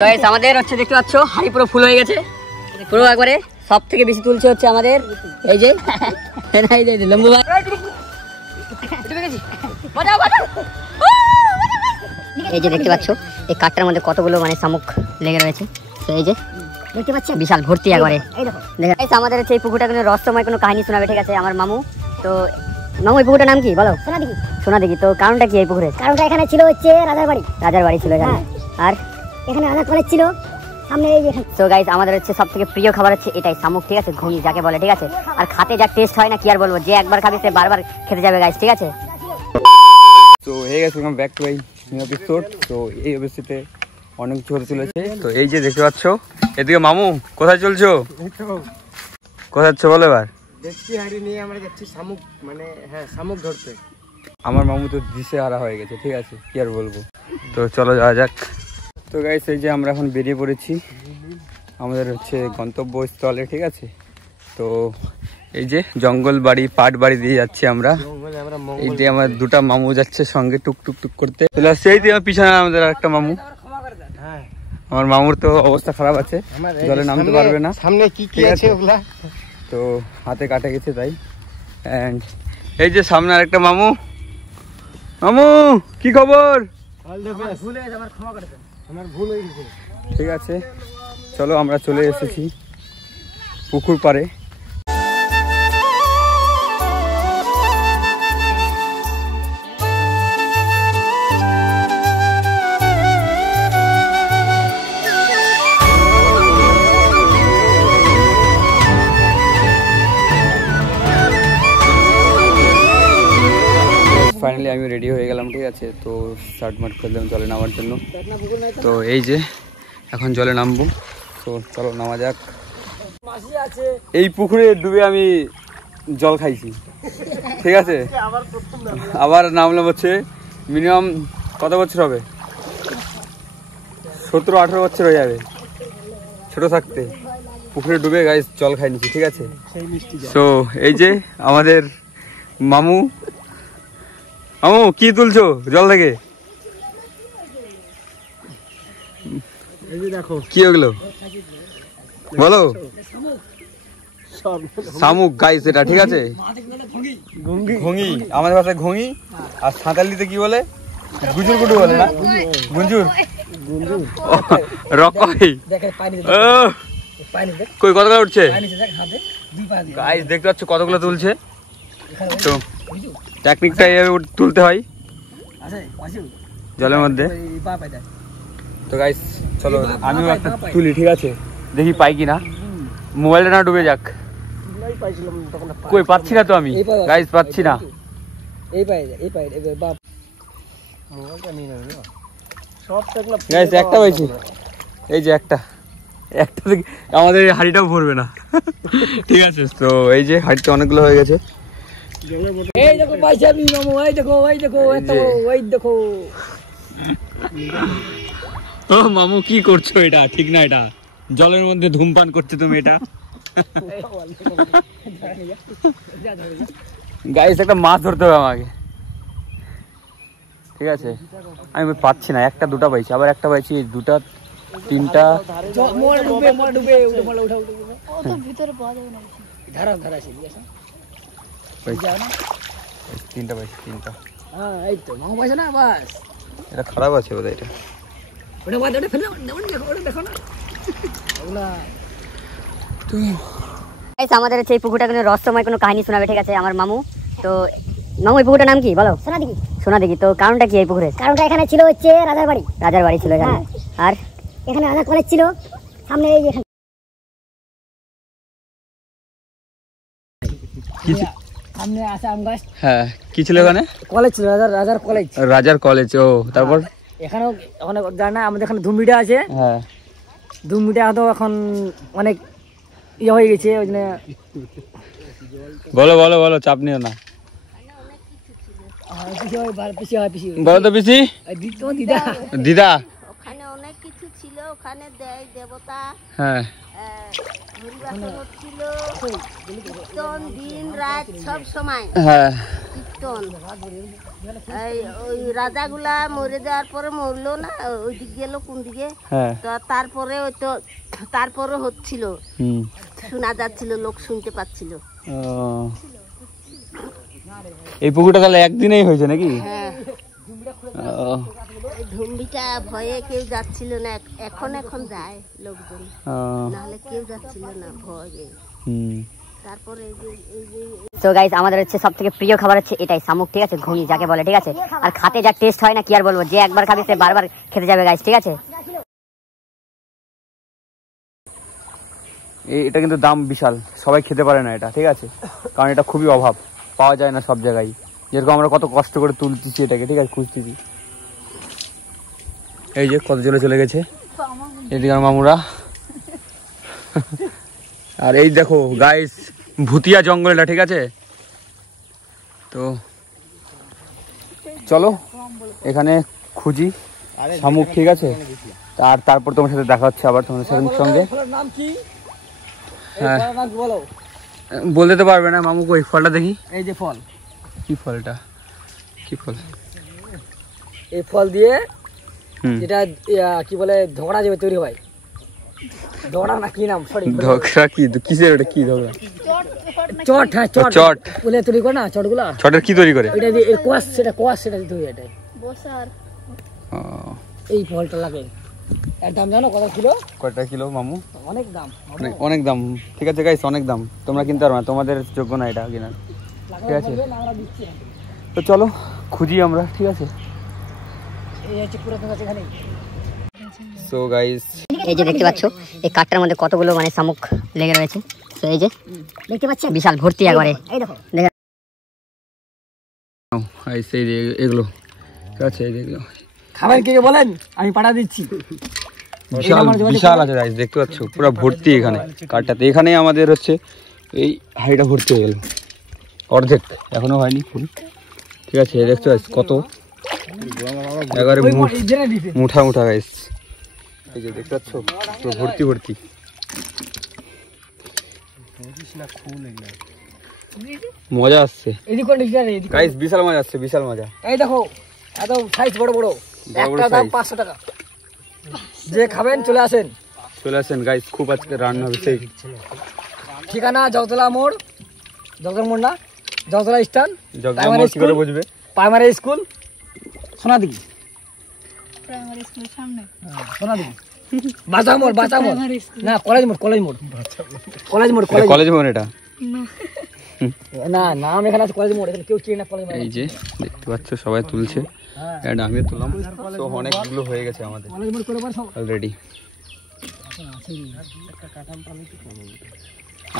Guys আমাদের হচ্ছে দেখতে পাচ্ছ হাড়ি পুরো ফুল হয়ে গেছে পুরো একবারে সব থেকে বেশি তুলছে হচ্ছে আমাদের এই যে লম্বু ভাই এই যে দেখতে পাচ্ছ এই কাঠটার মধ্যে কতগুলো মানে শামুক লেগে রয়েছে তো এই যে দেখতে পাচ্ছ বিশাল ভর্তি একবারে দেখো আমাদের হচ্ছে এই পুকুরটা কোনো রহস্যময় কোনো কাহিনী শোনাবে ঠিক আছে আমার মামু তো মামু এই পুকুরটার নাম কি বলো সোনা দিঘি তো কারণটা কি এই পুকুরের কারণটা এখানে ছিল হচ্ছে রাজার বাড়ি ছিল এখানে আর এখানে রাজার কলেজ ছিল সামনে এই যে তো গাইস আমাদের হচ্ছে সবথেকে প্রিয় খাবার হচ্ছে এটাই শামুক ঠিক আছে ঘুগনি যাকে বলে ঠিক আছে আর খাতে যা টেস্ট হয় না কি আর বলবো যে একবার খাবে সে বারবার খেতে যাবে গাইস ঠিক আছে তো hey guys welcome back to my new episode তো এই এপিসোডে অনেক কিছু হতে চলেছে তো এই যে দেখতে পাচ্ছ এদিকে মামু কোথায় চলছো কোথায় যাচ্ছ বলো এবার দেখছি হাড়ি নিয়ে আমরা যাচ্ছি শামুক মানে হ্যাঁ শামুক ধরতে আমার মামু তো দিশে হারা হয়ে গেছে ঠিক আছে কি আর বলবো তো চলো যাওয়া যাক তো গাইস এই যে আমরা এখন বেরিয়ে পড়েছি আমাদের হচ্ছে গন্তব্যস্থলে ঠিক আছে তো এই যে জঙ্গল বাড়ি পাট বাড়ি দিয়ে যাচ্ছি আমরা এই যে আমার দুটা মামু যাচ্ছে সঙ্গে টুক টুক টুক করতে সেই দিয়ে পিছনে আমাদের একটা মামু আমার মামুর তো অবস্থা খারাপ আছে জলে নামতে পারবে না সামনে কি কি আছে ওগুলা তো হাতে কাটে গেছে তাই এন্ড এই যে সামনে আরেকটা মামু মামু কি খবর আমার ভুল হয়ে গেছে ঠিক আছে চলো আমরা চলে এসেছি পুকুর পাড়ে ফাইনালি আমি রেডি হয়ে গেলাম ঠিক আছে তো শার্ট মার্ট করলাম জলে নামার জন্য তো এই যে এখন জলে নামবো তো চলো নামা যাক এই পুকুরে ডুবে আমি জল খাইছি ঠিক আছে আবার নামলাম হচ্ছে মিনিমাম কত বছর হবে 17-18 বছর হয়ে যাবে ছোট থাকতে পুকুরে ডুবে গাইস জল খাই নিছি ঠিক আছে তো এই যে আমাদের মামু মামু কি তুলছো জল থেকে কি ওগুলো বলো শামুক গাইস এটা ঠিক আছে ঘুঙি আমাদের ভাষায় ঘুঙি আর সাঁতালিতে কি বলে গুজুর গুটু বলে না গুঞ্জুর রকই কই কতগুলো উঠছে গাইস দেখতে পাচ্ছ কতগুলো তুলছে তো টেকনিকটা এইভাবে তুলতে হয় জলের মধ্যে তো গাইস চলো আমিও একটা তুলি ঠিক আছে দেখি পাই কিনা মোবাইলটা না ডুবে যাক কই পাচ্ছি না তো আমি গাইস পাচ্ছি না গাইস একটা পাইছি এই যে একটা থেকে আমাদের হাড়িটাও ভরবে না ঠিক আছে তো এই যে হাড়িতে অনেকগুলো হয়ে গেছে এই দেখো পাইছাবি মামু এই দেখো এত ওই দেখো ও মামু কি করছো এটা ঠিক না এটা জলের মধ্যে ধূমপান করছো তুমি এটা গাইস একটা মাছ ধরতে হবে আমাকে ঠিক আছে আমি পাচ্ছি না একটা দুটা পাইছি আবার একটা পাইছি দুটা তিনটা তিনটা পাইছি তিনটা এটা খারাপ আছে বোধ এটা আমাদের হচ্ছে এই পুকুরটা কোনো রহস্যময় কোনো কাহিনী শোনাবে ঠিক আছে আমার মামু তো মামু এই পুকুরটার নাম কি বলো সোনা দিঘি তো কারণটা কি এই পুকুরের কারণটা এখানে ছিল হচ্ছে রাজার বাড়ি ছিল এখানে আর এখানে রাজার কলেজ ছিল সামনে এই যে সামনে আছে আম গাছ হ্যাঁ কি ছিল এখানে কলেজ ছিল রাজার কলেজ ও তারপর এখানেও অনেক জানা আমাদের এখানে ধুমবিটা আছে হ্যাঁ ধুমবিটা তো এখন অনেক ইয়ে হয়ে গেছে ওই জন্য বলো চাপ নিও না বলো তো পিসি দিদা ওখানে অনেক কিছু ছিল ওখানে দেয় দেবতা হ্যাঁ হরিবাসন হচ্ছিল কীর্তন দিন রাত সব সময় হ্যাঁ টন। এই ওই রাজাগুলা মরে যাওয়ার পরে মরলো না, ওই দিক গেল কোন দিকে, হ্যাঁ তো তারপরে ওই তো তারপরে হচ্ছিল, হুম শোনা যাচ্ছিল, লোক শুনতে পাচ্ছিল। এই পুকুরটা তাহলে একদিনেই হয়েছে নাকি? হ্যাঁ, এই ধুমবিটা ভয়ে কেউ যাচ্ছিল না, এখন এখন যায় লোকজন, নাহলে কেউ যাচ্ছিল না ভয়ে। তারপরে তো গাইস আমাদের হচ্ছে সব থেকে প্রিয় খাবার হচ্ছে এটাই, শামুক, ঠিক আছে, ঘুগনি যাকে বলে, ঠিক আছে। আর খাতে যা টেস্ট হয় না কি আর বলবো, যে একবার খাবে সে বারবার খেতে যাবে গাইস, ঠিক আছে। এটা কিন্তু দাম বিশাল, সবাই খেতে পারে না এটা, ঠিক আছে, কারণ এটা খুবই অভাব, পাওয়া যায় না সব জায়গায়। যেরকম আমরা কত কষ্ট করে তুলতেছি এটাকে, ঠিক আছে, খুঁজতেছি। এই যে কত চলে গেছে এদিকে মামুরা। আর এই দেখো গাইস ভুতিয়া জঙ্গল এটা, ঠিক আছে। তো চলো এখানে খুঁজি শামুক, ঠিক আছে, আর তারপর তোমার সাথে দেখা হচ্ছে আবার তোমাদের সঙ্গে। হ্যাঁ বলতে তো পারবে না মামু, কই ফলটা দেখি। এই যে ফল, কি ফল এটা, কি ফল? এই ফল দিয়ে যেটা কি বলে ধোকড়া যাবে তৈরি হয়, ধোকড়া না কি নাম, সরি ধোকরা, কি কিসের ওটা, কি ধোকরা? চট। হ্যাঁ চট, চট বলে তৈরি করে না চটগুলা, চটের কি তৈরি করে? এটা দিয়ে এর কোয়াশ, সেটা দিতে হয় এটাই। এই ফলটা লাগে, এর দাম জানো কত কিলো? কয়টা কিলো মামু? অনেক দাম, অনেক দাম, ঠিক আছে গাইস, অনেক দাম, তোমরা কিনতে পারবে না, তোমাদের যোগ্য না এটা কেনার, ঠিক আছে। তো চলো খুঁজি আমরা, ঠিক আছে। এই হচ্ছে পুরো তোমার এখানে। সো গাইস এই যে দেখতে পাচ্ছ এই কাঠটার মধ্যে কতগুলো মানে শামুক লেগে রয়েছে, তো এই যে দেখতে পাচ্ছেন বিশাল ভর্তি একবারে, এই দেখো দেখেন গাইস এই এগুলো, ঠিক আছে, এই দেখো খাবেন কে বলেন, আমি পাঠা দিচ্ছি। বিশাল বিশাল আছে গাইস, দেখতে পাচ্ছ পুরো ভর্তি এখানে কাঠটাতে। এখানেই আমাদের হচ্ছে এই হাইটা ভর্তি হয়ে গেল, অর্ধেক এখনো হয়নি ফুল, ঠিক আছে। দেখতে পাচ্ছ কত এবারে মুঠা মুঠা গাইস, এই যে দেখতে পাচ্ছ পুরো ভর্তি ভর্তি। মজা আসছে গাইস, বিশাল মজা আসছে, বিশাল মজা। এই দেখো একদম সাইজ বড় বড়, একটা দাম 500 টাকা। যে খাবেন চলে আসেন গাইস, খুব আজকে রান্না হবে সেই। ঠিকানা জগতলা মোড়, জগতলা মোড় না, জগতলা স্ট্যান্ড, জগতলা মোড় কি করে বুঝবে? প্রাইমারি স্কুল সোনাদিঘি, প্রাইমারি স্কুলের সামনে সোনাদিঘি, বাঁচা মোড় না, কলেজ মোড় এটা না, নাম এখানে আছে কলেজ মোড়, এখানে কেউ চিনে না কলেজ মোড়। এই যে দেখতে পাচ্ছ সবাই তুলছে, এন্ড আমিও তুললাম, তো অনেকগুলো হয়ে গেছে আমাদের কলেজ মোড় করে সব অলরেডি।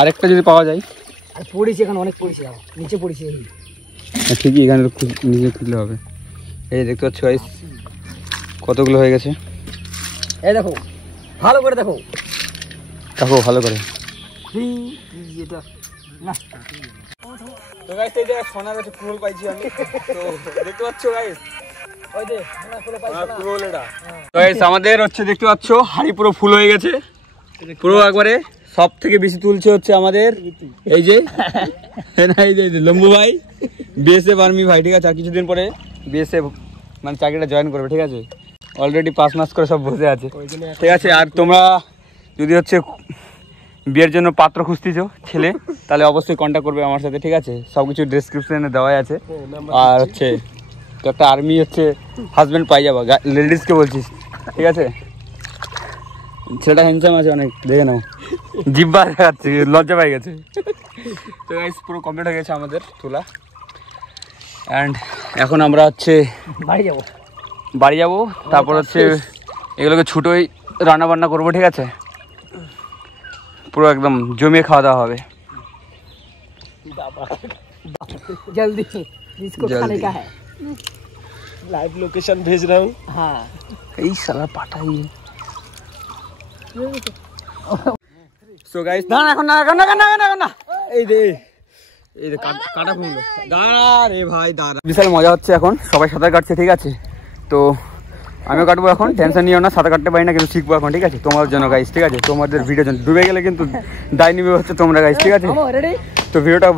আরেকটা যদি পাওয়া যায়, আর পড়েছে এখানে অনেক পড়েছে, নিচে পড়েছে, ঠিকই এখানে নিচে খুললে হবে। এই যে দেখতে পাচ্ছ গাইস কতগুলো হয়ে গেছে, এই দেখো ভালো করে দেখো ভালো করে। না তো গাইস এই যে সোনার একটা ফুল পাইছি আমি, তো দেখতে পাচ্ছ গাইস, ওই যে সোনা ফুল পাইছো না, ফুল এটা। তো গাইস আমাদের হচ্ছে দেখতে পাচ্ছ হাড়ি পুরো ফুল হয়ে গেছে, পুরো একবারে। সব থেকে বেশি তুলছে হচ্ছে আমাদের এই যে লম্বু ভাই, বিএসএফ আর্মি ভাই, ঠিক আছে। আর কিছুদিন পরে বিএসএফ মানে চাকরিটা জয়েন করবে, ঠিক আছে। অলরেডি 5 মাস করে সব বসে আছে, ঠিক আছে। আর তোমরা যদি হচ্ছে বিয়ের জন্য পাত্র খুঁজতেছো ছেলে, তাহলে অবশ্যই কন্ট্যাক্ট করবে আমার সাথে, ঠিক আছে। সব কিছু ডেসক্রিপশনে দেওয়াই আছে। আর হচ্ছে তো একটা আর্মি হচ্ছে হাজব্যান্ড পাই যাবা, লেডিসকে বলছিস, ঠিক আছে। ছেলেটা হ্যান্ডসাম আছে অনেক, দেখে নাও, জিব্বা দেখাচ্ছে, লজ্জা পাই গেছে। তো গাইস পুরো কমপ্লিট হয়ে গেছে আমাদের তোলা, অ্যান্ড এখন আমরা হচ্ছে বাড়ি যাবো। তারপর হচ্ছে এগুলোকে ছুটোই রান্না বান্না করবো, ঠিক আছে। পুরো একদম জমিয়ে খাওয়া দাওয়া হবে। जल्दी इसको खाने का है, लाइव लोकेशन भेज रहा हूँ। हाँ এই সালা পাঠাই। সো গাইস না এখন না এই দে কাটা খুঁজলো, দাঁড়া রে ভাই দাঁড়া। বিশাল মজা হচ্ছে এখন, সবাই সাঁতার কাটছে, ঠিক আছে। তো আমিও কাটবো এখন, টেনশন নিও না, সাঁতার কাটতে পারি না কিন্তু শিখবো এখন, ঠিক আছে, তোমার জন্য গাইস, ঠিক আছে। তোমাদের ভিডিও জন্য ডুবে গেলে কিন্তু দায় নিবে হচ্ছে তোমরা গাইস, ঠিক আছে। তো ভিডিওটা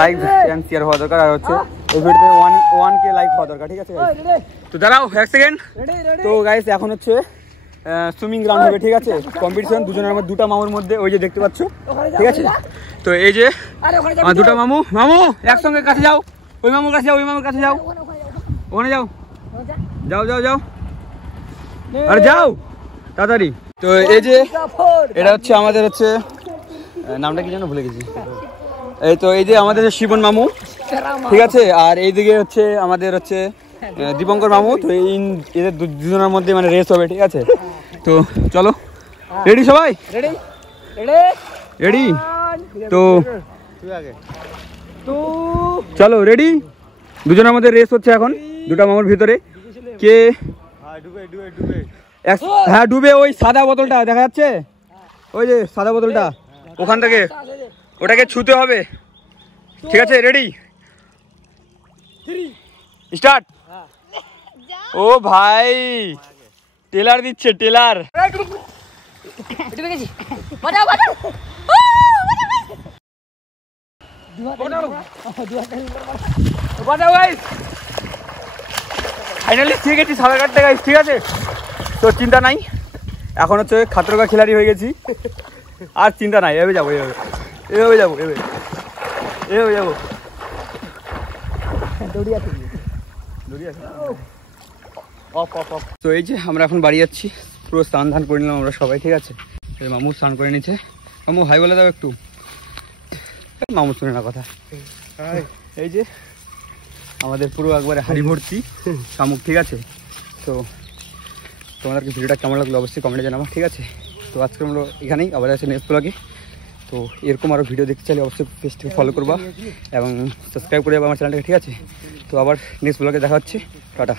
লাইক এন্ড শেয়ার হওয়া দরকার, আর হচ্ছে এই ভিডিওতে 1K লাইক হওয়া দরকার, ঠিক আছে guys? তো দাঁড়াও এক সেকেন্ড। তো গাইস এখন হচ্ছে সুইমিং গ্রাউন্ড হবে, ঠিক আছে? কম্পিটিশন দুজনের মধ্যে, দুটা মামুর মধ্যে, ওই যে দেখতে পাচ্ছ, ঠিক আছে? তো এই যে আমার দুটা মামু, মামু একসঙ্গে কাছে যাও, ওই মামুর কাছে যাও, ওই মামুর কাছে যাও, ওখানে যাও, যাও যাও যাও, আরে যাও তাড়াতাড়ি। তো এই যে এটা হচ্ছে আমাদের হচ্ছে নামটা কি জানো ভুলে গেছি। এই তো এই যে আমাদের শিবন মামু, ঠিক আছে? আর এইদিকে হচ্ছে আমাদের হচ্ছে দীপঙ্কর মামু। তো এদের দুজনের মধ্যে মানে রেস হবে, ঠিক আছে? তো চলো, রেডি সবাই? রেডি? তো চলো রেডি, দুজনের মধ্যে রেস হচ্ছে এখন, দুটা মামুর ভিতরে। কে হ্যাঁ ডুবে, ওই সাদা বোতলটা দেখা যাচ্ছে, ওই যে সাদা বোতলটা, ওখান থেকে ওটাকে ছুতে হবে, ঠিক আছে? Ready start. ও ভাই টেলার দিচ্ছে, টেলার। ফাইনালি ঠিক আছে, সাঁতার কাটতে গাইস, ঠিক আছে? তো চিন্তা নাই, এখন হচ্ছে খাতরকা খিলাড়ি হয়ে গেছি, আর চিন্তা নাই, এভাবে যাবো, এভাবে এভাবে যাবো, এভাবে এভাবে যাবো। তো এই যে আমরা এখন বাড়ি যাচ্ছি, পুরো স্নান ধান করে নিলাম আমরা সবাই, ঠিক আছে? মামু স্নান করে নিচ্ছে। মামু হাই বলে দাও একটু, মামু শুনে না কথা। এই যে আমাদের পুরো একবারে হাড়ি ভর্তি শামুক, ঠিক আছে? তো তোমাদেরকে ভিডিওটা কেমন লাগলো অবশ্যই কমেন্টে জানাবো, ঠিক আছে? তো আজকে আমরা এখানেই, আবার আছে নেক্সট ব্লগে। তো এরকম আরও ভিডিও দেখতে চাইলে অবশ্যই পেজটাকে ফলো করবা এবং সাবস্ক্রাইব করে আমার চ্যানেলটাকে, ঠিক আছে? তো আবার নেক্সট ব্লগে দেখা হচ্ছে, টাটা।